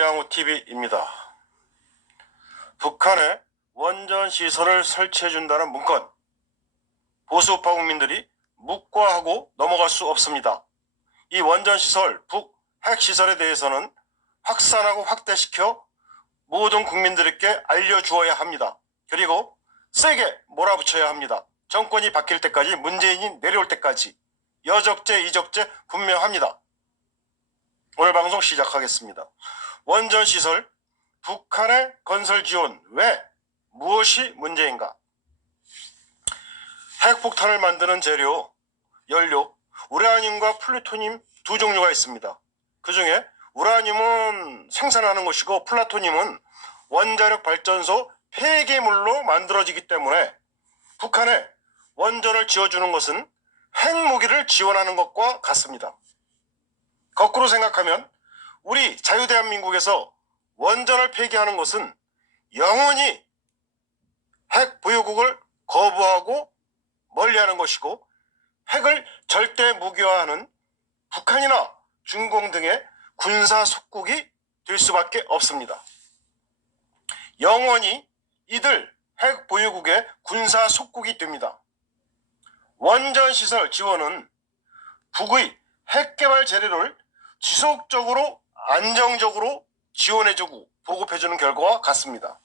양호TV입니다. 북한에 원전시설을 설치해준다는 문건, 보수우파 국민들이 묵과하고 넘어갈 수 없습니다. 이 원전시설, 북 핵시설에 대해서는 확산하고 확대시켜 모든 국민들에게 알려주어야 합니다. 그리고 세게 몰아붙여야 합니다. 정권이 바뀔 때까지, 문재인이 내려올 때까지 여적죄, 이적죄 분명합니다. 오늘 방송 시작하겠습니다. 원전시설, 북한의 건설 지원, 왜? 무엇이 문제인가? 핵폭탄을 만드는 재료, 연료, 우라늄과 플루토늄 두 종류가 있습니다. 그 중에 우라늄은 생산하는 것이고 플루토늄은 원자력 발전소 폐기물로 만들어지기 때문에 북한에 원전을 지어주는 것은 핵무기를 지원하는 것과 같습니다. 거꾸로 생각하면 우리 자유대한민국에서 원전을 폐기하는 것은 영원히 핵 보유국을 거부하고 멀리하는 것이고 핵을 절대 무기화하는 북한이나 중공 등의 군사 속국이 될 수밖에 없습니다. 영원히 이들 핵 보유국의 군사 속국이 됩니다. 원전시설 지원은 북의 핵개발 재료를 지속적으로 안정적으로 지원해주고 보급해주는 결과와 같습니다.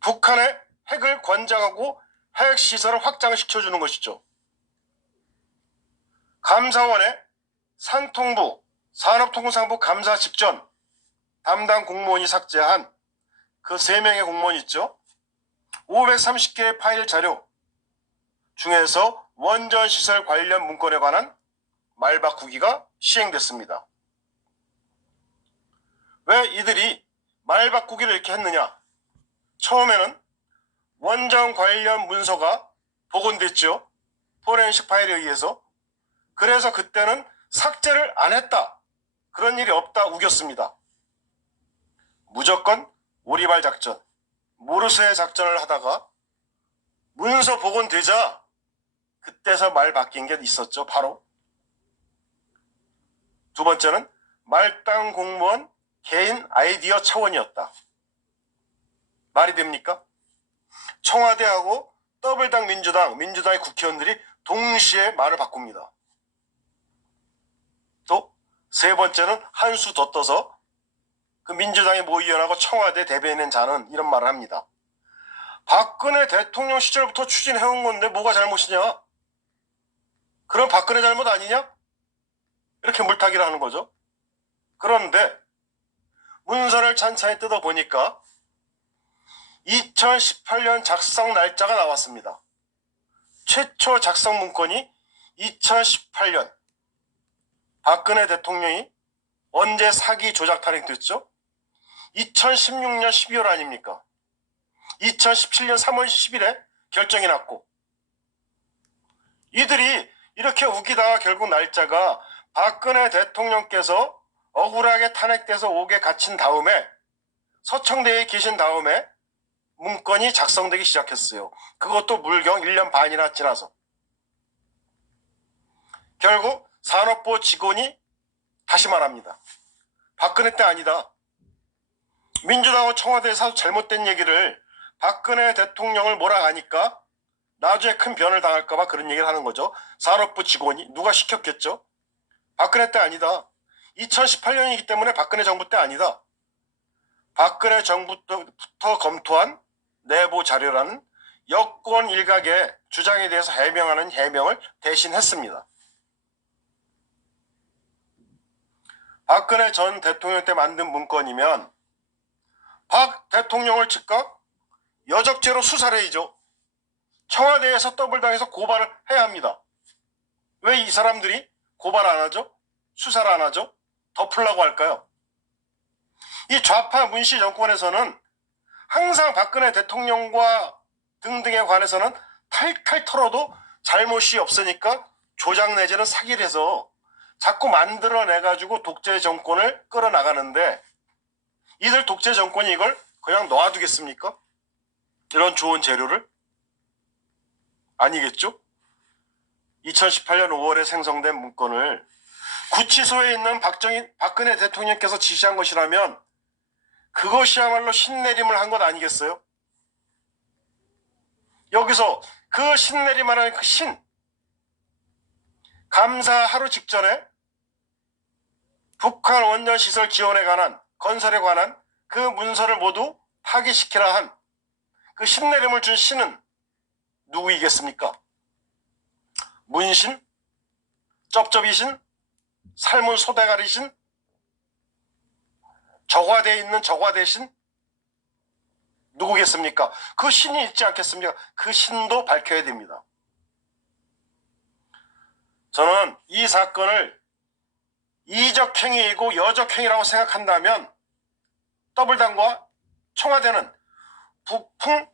북한의 핵을 관장하고 핵시설을 확장시켜주는 것이죠. 감사원의 산통부, 산업통상부 감사 직전 담당 공무원이 삭제한 그 3명의 공무원이 있죠. 530개의 파일 자료 중에서 원전시설 관련 문건에 관한 말바꾸기가 시행됐습니다. 왜 이들이 말바꾸기를 이렇게 했느냐? 처음에는 원전 관련 문서가 복원됐죠. 포렌식 파일에 의해서. 그래서 그때는 삭제를 안 했다. 그런 일이 없다 우겼습니다. 무조건 오리발 작전, 모르쇠 작전을 하다가 문서 복원되자 그때서 말 바뀐 게 있었죠. 바로 두 번째는 말단 공무원 개인 아이디어 차원이었다. 말이 됩니까? 청와대하고 더블당 민주당의 국회의원들이 동시에 말을 바꿉니다. 또 세 번째는 한 수 더 떠서 그 민주당의 모 의원하고 청와대 대변인 자는 이런 말을 합니다. 박근혜 대통령 시절부터 추진해온 건데 뭐가 잘못이냐? 그럼 박근혜 잘못 아니냐? 이렇게 물타기를 하는 거죠. 그런데 문서를 찬찬히 뜯어보니까 2018년 작성 날짜가 나왔습니다. 최초 작성 문건이 2018년. 박근혜 대통령이 언제 사기 조작 탄핵됐죠? 2016년 12월 아닙니까? 2017년 3월 10일에 결정이 났고 이들이 이렇게 우기다가 결국 날짜가 박근혜 대통령께서 억울하게 탄핵돼서 옥에 갇힌 다음에 서청대에 계신 다음에 문건이 작성되기 시작했어요. 그것도 물경 1년 반이나 지나서. 결국 산업부 직원이 다시 말합니다. 박근혜 때 아니다. 민주당과 청와대에서 잘못된 얘기를 박근혜 대통령을 몰아가니까 나중에 큰 변을 당할까봐 그런 얘기를 하는 거죠. 산업부 직원이. 누가 시켰겠죠? 박근혜 때 아니다. 2018년이기 때문에 박근혜 정부 때 아니다. 박근혜 정부부터 검토한 내부 자료라는 여권 일각의 주장에 대해서 해명하는 해명을 대신 했습니다. 박근혜 전 대통령 때 만든 문건이면 박 대통령을 즉각 여적죄로 수사를 해야죠. 청와대에서 더블당해서 고발을 해야 합니다. 왜 이 사람들이 고발 안 하죠? 수사를 안 하죠? 덮으려고 할까요? 이 좌파 문시 정권에서는 항상 박근혜 대통령과 등등에 관해서는 탈탈 털어도 잘못이 없으니까 조작 내지는 사기를 해서 자꾸 만들어내가지고 독재 정권을 끌어나가는데 이들 독재 정권이 이걸 그냥 놔두겠습니까? 이런 좋은 재료를? 아니겠죠? 2018년 5월에 생성된 문건을 구치소에 있는 박근혜 대통령께서 지시한 것이라면 그것이야말로 신내림을 한 것 아니겠어요? 여기서 그 신내림하는 그 신, 감사 하루 직전에 북한 원전시설 지원에 관한, 건설에 관한 그 문서를 모두 파기시키라 한 그 신내림을 준 신은 누구이겠습니까? 문신? 쩝쩝이신? 삶은 소대가리신? 저과대에 있는 저과대신? 누구겠습니까? 그 신이 있지 않겠습니까? 그 신도 밝혀야 됩니다. 저는 이 사건을 이적행위이고 여적행위라고 생각한다면 더블당과 청와대는 북풍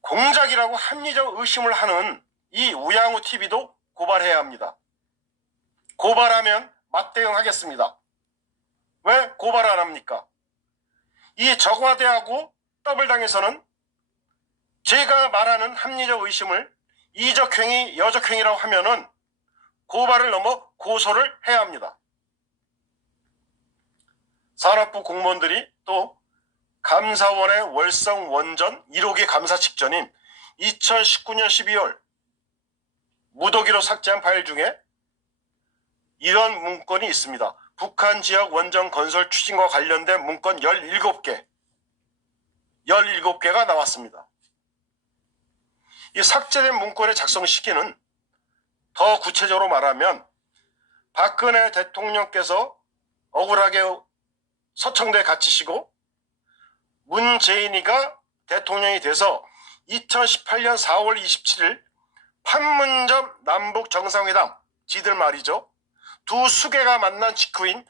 공작이라고 합리적 의심을 하는 이 우양우 TV도 고발해야 합니다. 고발하면 맞대응하겠습니다. 왜 고발 안 합니까? 이 저과대하고 더블당에서는 제가 말하는 합리적 의심을 이적행위, 여적행위라고 하면은 고발을 넘어 고소를 해야 합니다. 산업부 공무원들이 또 감사원의 월성 원전 1호기 감사 직전인 2019년 12월 무더기로 삭제한 파일 중에 이런 문건이 있습니다. 북한 지역 원전 건설 추진과 관련된 문건 17개가 나왔습니다. 이 삭제된 문건의 작성 시기는 더 구체적으로 말하면 박근혜 대통령께서 억울하게 서청대에 갇히시고 문재인이가 대통령이 돼서 2018년 4월 27일 판문점 남북 정상회담, 지들 말이죠. 두 수계가 만난 직후인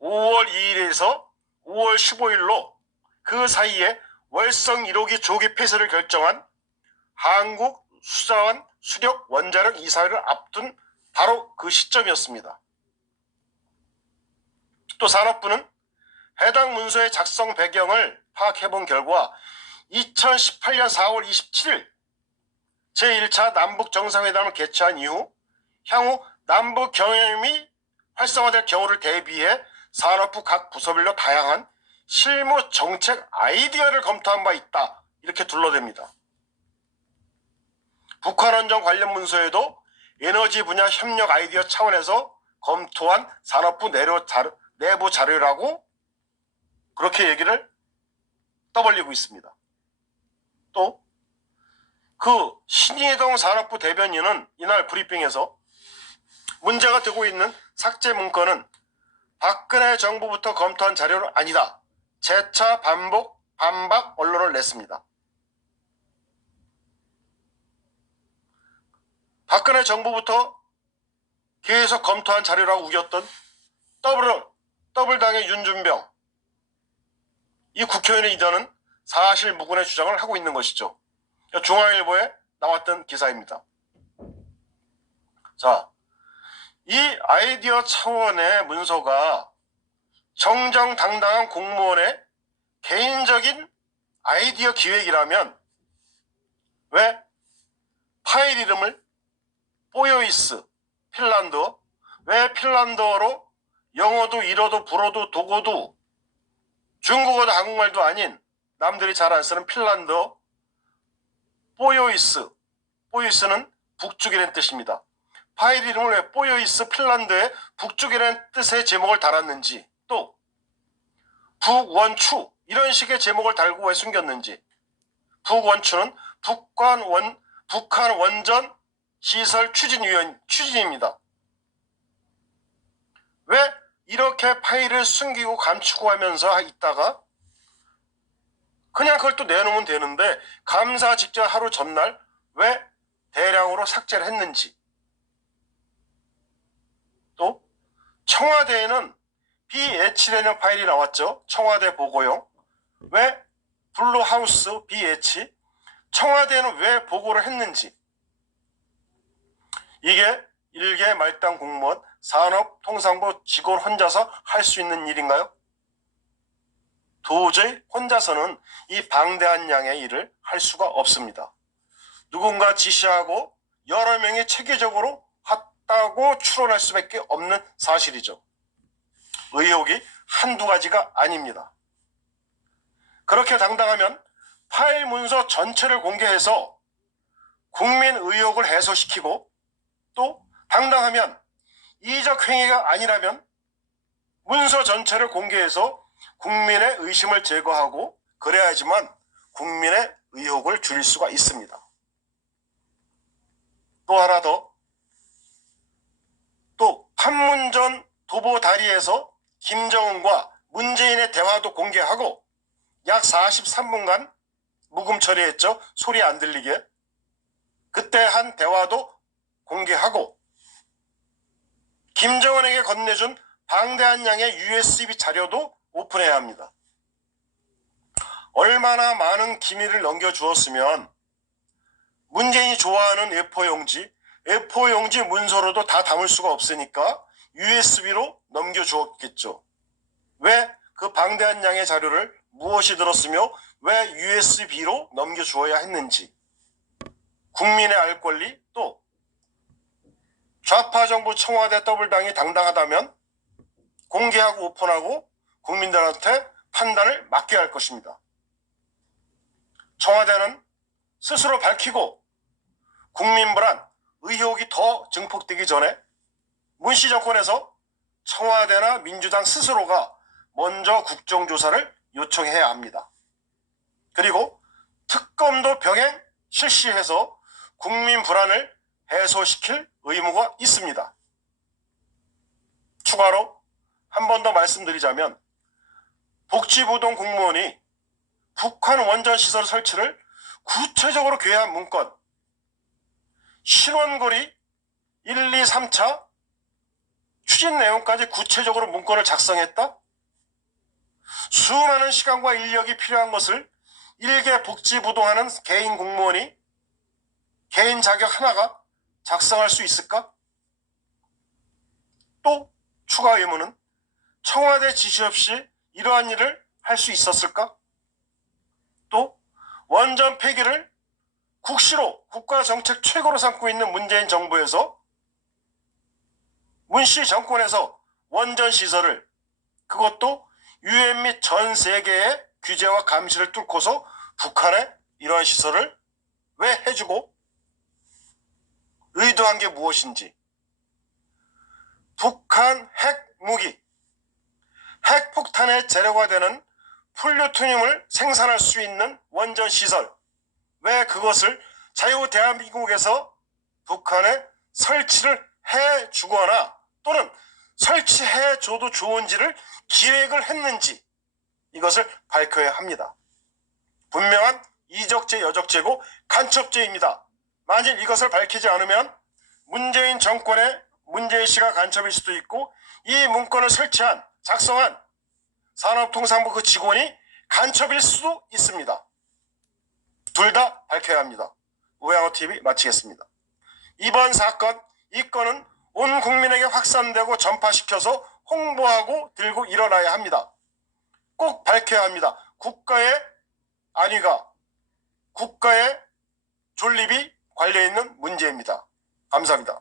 5월 2일에서 5월 15일로 그 사이에 월성 1호기 조기 폐쇄를 결정한 한국 수자원 수력 원자력 이사회를 앞둔 바로 그 시점이었습니다. 또 산업부는 해당 문서의 작성 배경을 파악해본 결과 2018년 4월 27일 제1차 남북 정상회담을 개최한 이후 향후 남북 경협이 활성화될 경우를 대비해 산업부 각 부서별로 다양한 실무 정책 아이디어를 검토한 바 있다. 이렇게 둘러댑니다. 북한 원전 관련 문서에도 에너지 분야 협력 아이디어 차원에서 검토한 산업부 내부 자료라고 그렇게 얘기를 떠벌리고 있습니다. 또 그 신희동 산업부 대변인은 이날 브리핑에서 문제가 되고 있는 삭제 문건은 박근혜 정부부터 검토한 자료는 아니다. 재차 반박 언론을 냈습니다. 박근혜 정부부터 계속 검토한 자료라고 우겼던 더블당의 윤준병, 이 국회의원의 이전은 사실 무근의 주장을 하고 있는 것이죠. 중앙일보에 나왔던 기사입니다. 자, 이 아이디어 차원의 문서가 정정당당한 공무원의 개인적인 아이디어 기획이라면 왜 파일 이름을 뽀요이스, 핀란드어, 왜 핀란드어로 영어도 일어도 불어도 독어도 중국어도 한국말도 아닌 남들이 잘 안 쓰는 핀란드어 뽀요이스는 북쪽이라는 뜻입니다. 파일 이름을 왜 뽀요이스 핀란드의 북쪽이라는 뜻의 제목을 달았는지, 또 북원추 이런 식의 제목을 달고 왜 숨겼는지. 북원추는 북한 원전 시설 추진입니다. 왜 이렇게 파일을 숨기고 감추고 하면서 있다가 그냥 그걸 또 내놓으면 되는데 감사 직전 하루 전날 왜 대량으로 삭제를 했는지. 또 청와대에는 BH라는 파일이 나왔죠. 청와대 보고용. 왜 블루하우스 BH, 청와대는 왜 보고를 했는지. 이게 일개 말단 공무원 산업통상부 직원 혼자서 할 수 있는 일인가요? 도저히 혼자서는 이 방대한 양의 일을 할 수가 없습니다. 누군가 지시하고 여러 명이 체계적으로 있다고 추론할 수밖에 없는 사실이죠. 의혹이 한두 가지가 아닙니다. 그렇게 당당하면 파일 문서 전체를 공개해서 국민 의혹을 해소시키고, 또 당당하면 이적 행위가 아니라면 문서 전체를 공개해서 국민의 의심을 제거하고, 그래야지만 국민의 의혹을 줄일 수가 있습니다. 또 하나 더, 또 판문점 도보 다리에서 김정은과 문재인의 대화도 공개하고 약 43분간 묵음 처리했죠. 소리 안 들리게. 그때 한 대화도 공개하고, 김정은에게 건네준 방대한 양의 USB 자료도 오픈해야 합니다. 얼마나 많은 기밀을 넘겨주었으면 문재인이 좋아하는 A4용지 문서로도 다 담을 수가 없으니까 USB로 넘겨주었겠죠. 왜 그 방대한 양의 자료를 무엇이 들었으며 왜 USB로 넘겨주어야 했는지 국민의 알 권리, 또 좌파 정부 청와대 더블당이 당당하다면 공개하고 오픈하고 국민들한테 판단을 맡겨야 할 것입니다. 청와대는 스스로 밝히고 국민 불안, 의혹이 더 증폭되기 전에 문씨 정권에서 청와대나 민주당 스스로가 먼저 국정조사를 요청해야 합니다. 그리고 특검도 병행 실시해서 국민 불안을 해소시킬 의무가 있습니다. 추가로 한 번 더 말씀드리자면, 복지부동 공무원이 북한 원전시설 설치를 구체적으로 계획한 문건, 신원고리 1, 2, 3차 추진 내용까지 구체적으로 문건을 작성했다? 수많은 시간과 인력이 필요한 것을 일개 복지부동하는 개인 공무원이 개인 자격 하나가 작성할 수 있을까? 또 추가 의문은 청와대 지시 없이 이러한 일을 할 수 있었을까? 또 원전 폐기를 국시로 국가정책 최고로 삼고 있는 문재인 정부에서 문씨 정권에서 원전 시설을, 그것도 UN 및 전 세계의 규제와 감시를 뚫고서 북한에 이러한 시설을 왜 해주고 의도한 게 무엇인지, 북한 핵무기, 핵폭탄의 재료가 되는 플루토늄을 생산할 수 있는 원전 시설, 왜 그것을 자유 대한민국에서 북한에 설치를 해주거나 또는 설치해줘도 좋은지를 기획을 했는지, 이것을 밝혀야 합니다. 분명한 이적죄, 여적죄고 간첩죄입니다. 만일 이것을 밝히지 않으면 문재인 정권의 문재인 씨가 간첩일 수도 있고, 이 문건을 설치한, 작성한 산업통상부 그 직원이 간첩일 수도 있습니다. 둘 다 밝혀야 합니다. 우양호TV 마치겠습니다. 이번 사건, 이 건은 온 국민에게 확산되고 전파시켜서 홍보하고 들고 일어나야 합니다. 꼭 밝혀야 합니다. 국가의 안위가, 국가의 존립이 관려있는 문제입니다. 감사합니다.